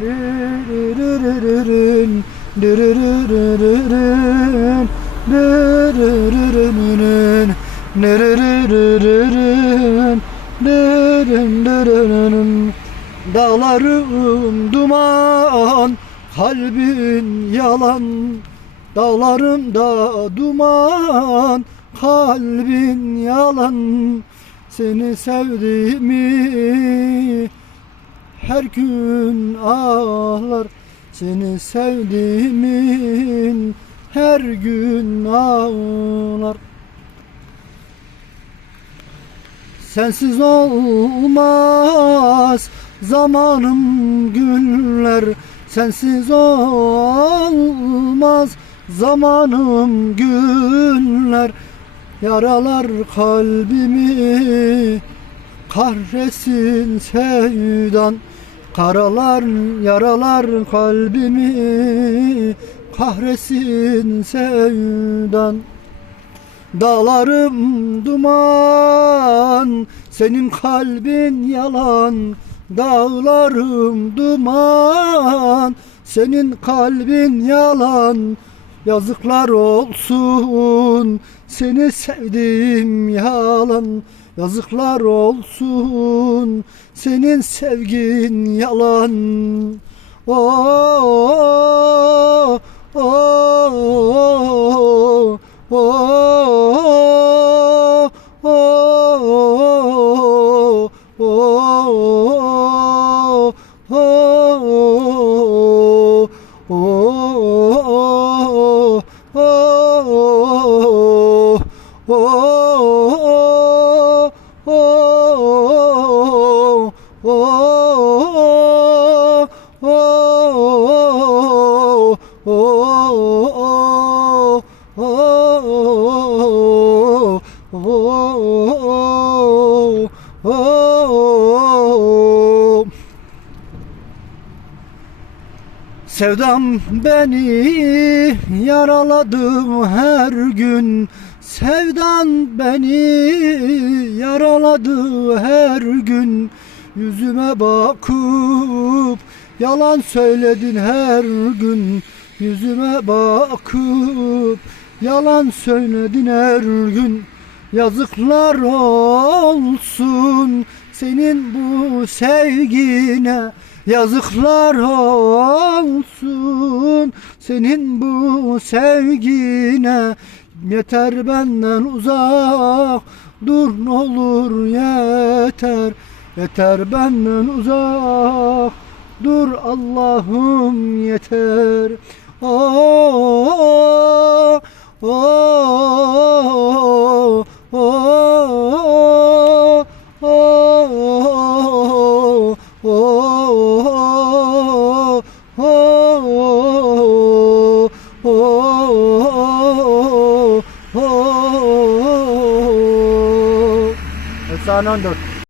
di Dağlarım duman, kalbin yalan. Dağlarımda duman, kalbin yalan. Seni sevdiğimi her gün ağlar Seni sevdiğimin. Her gün ağlar. Sensiz olmaz zamanım günler. Sensiz olmaz zamanım günler. Yaralar kalbimi kahretsin sevdan Karalar yaralar kalbimi kahretsin sevdan Dağlarım duman, senin kalbin yalan. Dağlarım duman, senin kalbin yalan. Yazıklar olsun, seni sevdim yalan. Yazıklar olsun, senin sevgin yalan. Oh, oh, oh, oh, Sevdam beni yaraladı her gün. Sevdan beni yaraladı her gün Yüzüme bakıp yalan söyledin her gün. Yüzüme bakıp yalan söyledin her gün. Yazıklar olsun senin bu sevgine. Yazıklar olsun senin bu sevgine. Yeter benden uzak dur ne olur yeter Yeter benden uzak. Dur Allah'ım yeter. Oh, oh, oh, oh, oh, oh, oh, oh, Efsane 14